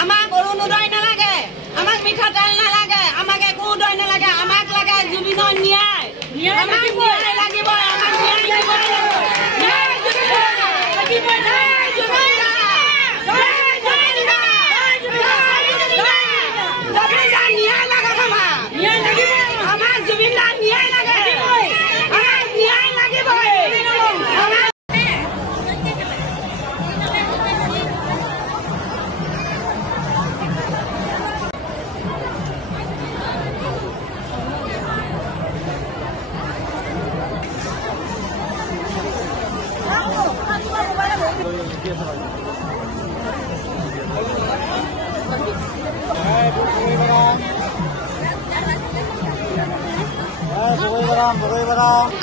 আমাক অৰুণোদয় নালাগে, আমাক মিঠাতেল নালাগে, আমাক একো উদয় নালাগে, আমাক লাগে জুবিনৰ ন্যায়। আমাক ন্যায় লাগিব, আমাক ন্যায় দিবই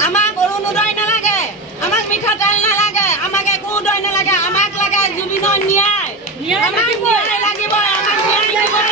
আমাক অৰুণোদয় নালাগে, আমাক মিঠাতেল নালাগে, আমাক একো উদয় নালাগে, আমাক লাগে জুবিনৰ ন্যায়। আমাক ন্যায় লাগিব, আমাক ন্যায় দিবই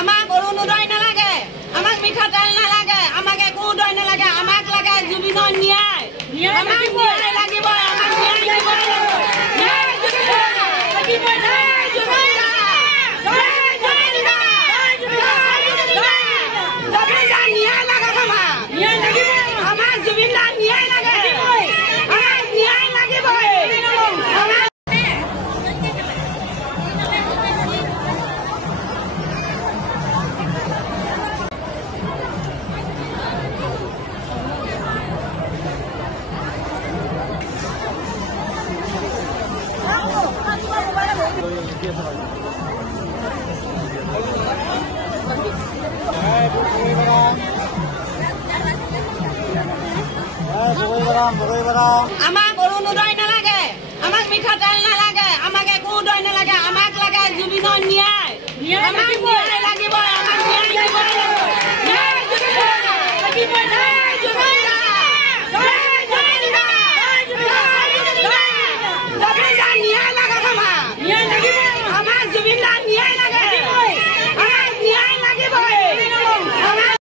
আমাক অৰুণোদয় নালাগে, আমাক মিঠাতেল নালাগে, আমাক একো উদয় নালাগে, আমাক লাগে জুবিনৰ ন্যায়। আমাক ন্যায় লাগিব, আমাক ন্যায় দিবই আমাক অৰুণোদয় নালাগে, আমাক মিঠাতেল নালাগে, আমাক একো উদয় নালাগে, আমাক লাগে জুবিনৰ ন্যায়। আমাক ন্যায়